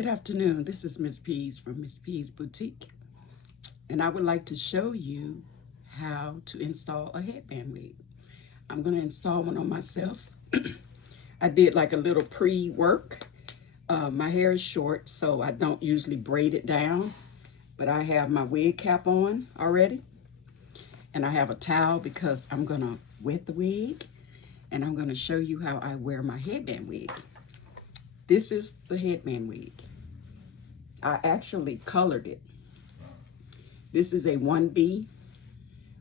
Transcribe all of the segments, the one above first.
Good afternoon. This is Miss Pease from Miss Pease Boutique, and I would like to show you how to install a headband wig. I'm going to install one on myself. I did like a little pre-work. My hair is short, so I don't usually braid it down, but I have my wig cap on already, and I have a towel because I'm going to wet the wig, and I'm going to show you how I wear my headband wig. This is the headband wig. I actually colored it. This is a 1B,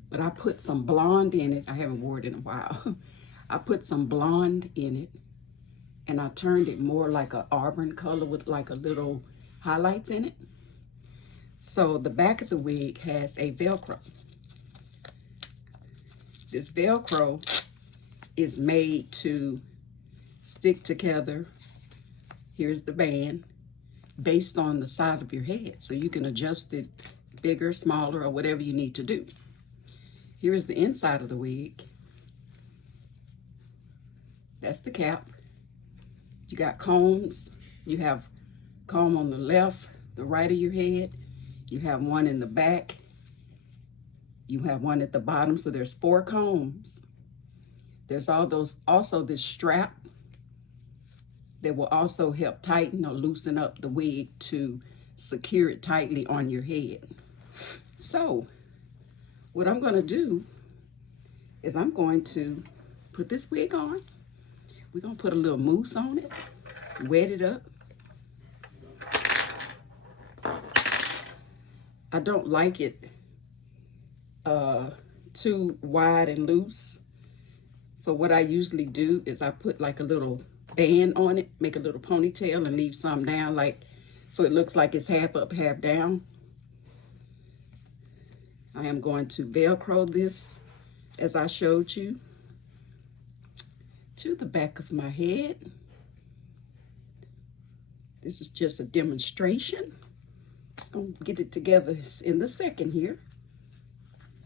but I put some blonde in it. I haven't worn it in a while. I put some blonde in it, and I turned it more like an auburn color with like a little highlights in it. So the back of the wig has a Velcro. This Velcro is made to stick together. Here's the band based on the size of your head. So you can adjust it bigger, smaller, or whatever you need to do. Here is the inside of the wig. That's the cap. You got combs. You have comb on the left, the right of your head. You have one in the back. You have one at the bottom. So there's 4 combs. There's also this strap that will also help tighten or loosen up the wig to secure it tightly on your head. So what I'm going to do is I'm going to put this wig on. We're going to put a little mousse on it, wet it up. I don't like it too wide and loose. So what I usually do is I put like a little band on it, make a little ponytail and leave some down, like so it looks like it's half up, half down. I am going to Velcro this, as I showed you, to the back of my head. This is just a demonstration. I'm going to get it together in the second here.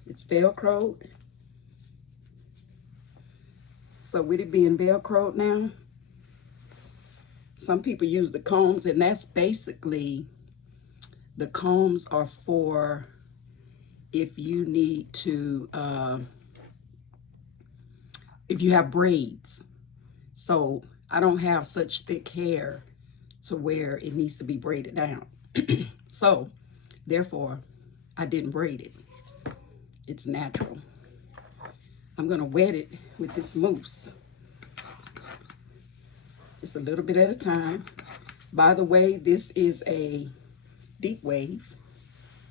It's Velcroed. So with it being Velcroed now, some people use the combs, and that's basically, the combs are for if you need to, if you have braids. So I don't have such thick hair to where it needs to be braided down. So therefore, I didn't braid it. It's natural. I'm gonna wet it with this mousse. Just a little bit at a time. By the way, this is a deep wave,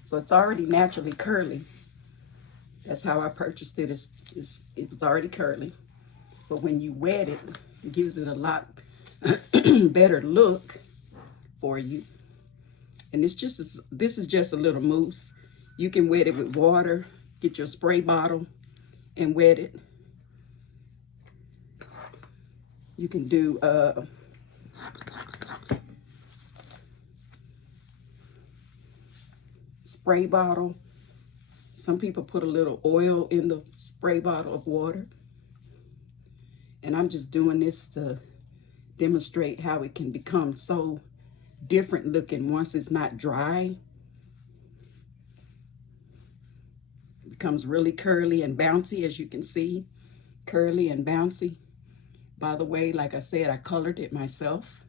so it's already naturally curly. That's how I purchased it. It was already curly, but when you wet it, it gives it a lot better look for you. And this is just a little mousse. You can wet it with water. Get your spray bottle and wet it. You can do spray bottle. Some people put a little oil in the spray bottle of water. And I'm just doing this to demonstrate how it can become so different looking once it's not dry. It becomes really curly and bouncy, as you can see. Curly and bouncy. By the way, like I said, I colored it myself.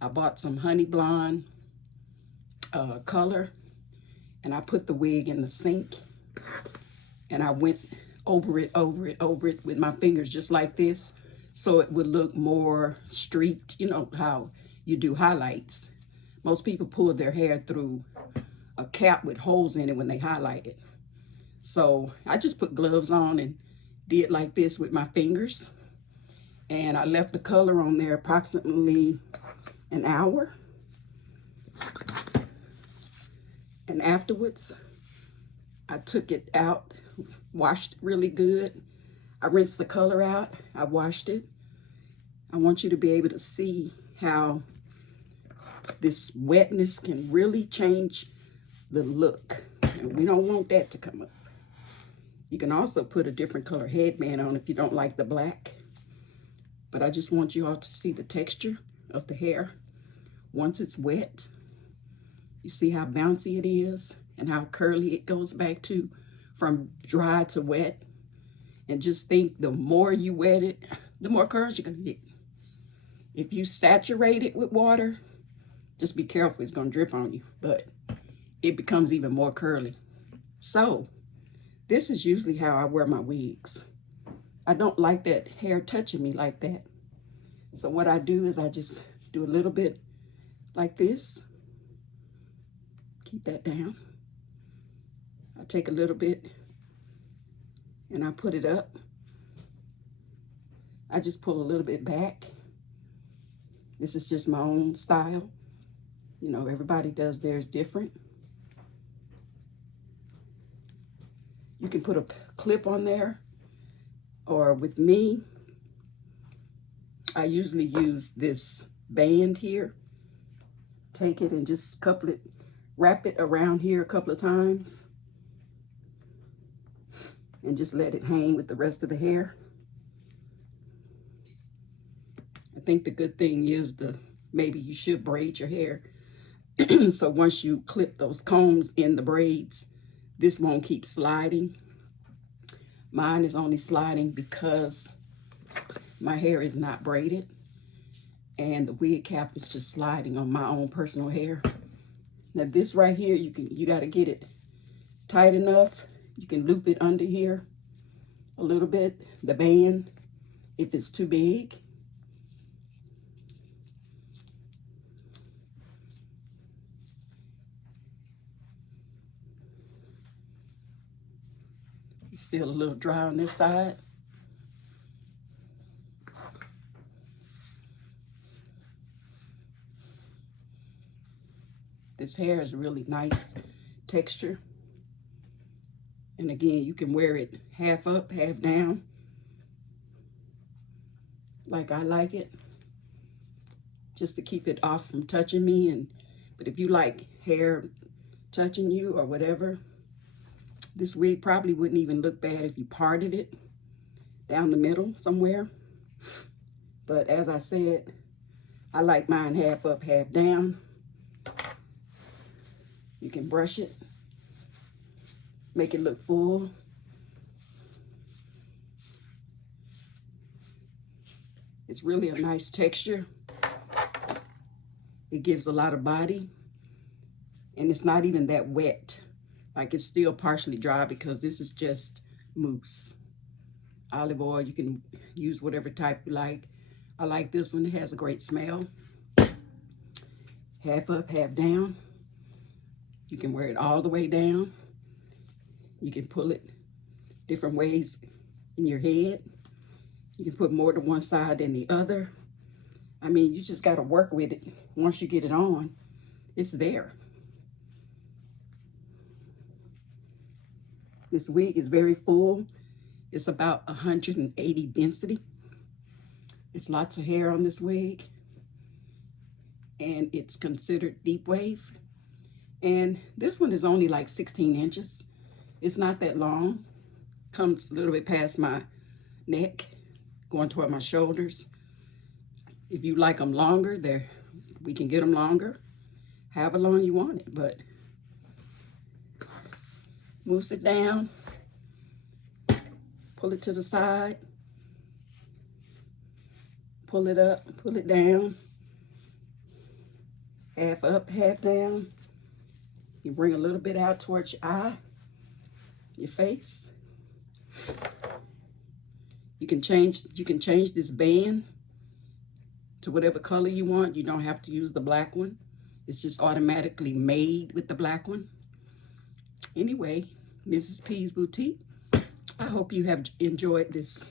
I bought some honey blonde color, and I put the wig in the sink, and I went over it with my fingers just like this, so it would look more streaked. You know how you do highlights. Most people pull their hair through a cap with holes in it when they highlight it. So I just put gloves on and did like this with my fingers. And I left the color on there approximately an hour. And afterwards, I took it out, washed it really good. I rinsed the color out, I washed it. I want you to be able to see how this wetness can really change the look. And we don't want that to come up. You can also put a different color headband on if you don't like the black. But I just want you all to see the texture of the hair Once it's wet, you see how bouncy it is and how curly it goes back to from dry to wet. And just think, the more you wet it, the more curls you're gonna get. If you saturate it with water, just be careful, it's gonna drip on you, but it becomes even more curly. So this is usually how I wear my wigs. I don't like that hair touching me like that. So what I do is I just do a little bit like this. Keep that down. I take a little bit and I put it up. I just pull a little bit back. This is just my own style. You know, everybody does theirs different. You can put a clip on there, or with me, I usually use this band here. Take it and just couple it, wrap it around here a couple of times, and just let it hang with the rest of the hair. I think the good thing is maybe you should braid your hair. So once you clip those combs in the braids, this won't keep sliding. Mine is only sliding because my hair is not braided, and the wig cap is just sliding on my own personal hair. Now this right here, you got to get it tight enough. You can loop it under here a little bit, the band, if it's too big. It's still a little dry on this side. This hair is a really nice texture. And again, you can wear it half up, half down, like I like it, just to keep it off from touching me. But if you like hair touching you or whatever, this wig probably wouldn't even look bad if you parted it down the middle somewhere. But as I said, I like mine half up, half down. You can brush it, make it look full. It's really a nice texture. It gives a lot of body, and it's not even that wet. Like, it's still partially dry because this is just mousse. Olive oil, you can use whatever type you like. I like this one, it has a great smell. Half up, half down. You can wear it all the way down. You can pull it different ways in your head. You can put more to one side than the other. I mean, you just gotta work with it. Once you get it on, it's there. This wig is very full. It's about 180 density. It's lots of hair on this wig. And it's considered deep wave. And this one is only like 16 inches. It's not that long. Comes a little bit past my neck, going toward my shoulders. If you like them longer, we can get them longer. However long you want it, but mousse it down, pull it to the side, pull it up, pull it down, half up, half down. You bring a little bit out towards your eye, your face. You can change this band to whatever color you want. You don't have to use the black one. It's just automatically made with the black one. Anyway, Mrs. P's Boutique, I hope you have enjoyed this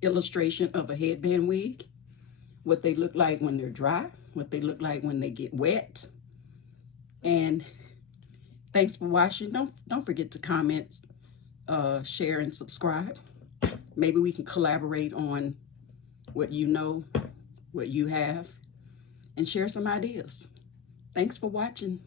illustration of a headband wig, what they look like when they're dry, what they look like when they get wet. And thanks for watching. Don't forget to comment, share, and subscribe. Maybe we can collaborate on what you know, what you have, and share some ideas. Thanks for watching.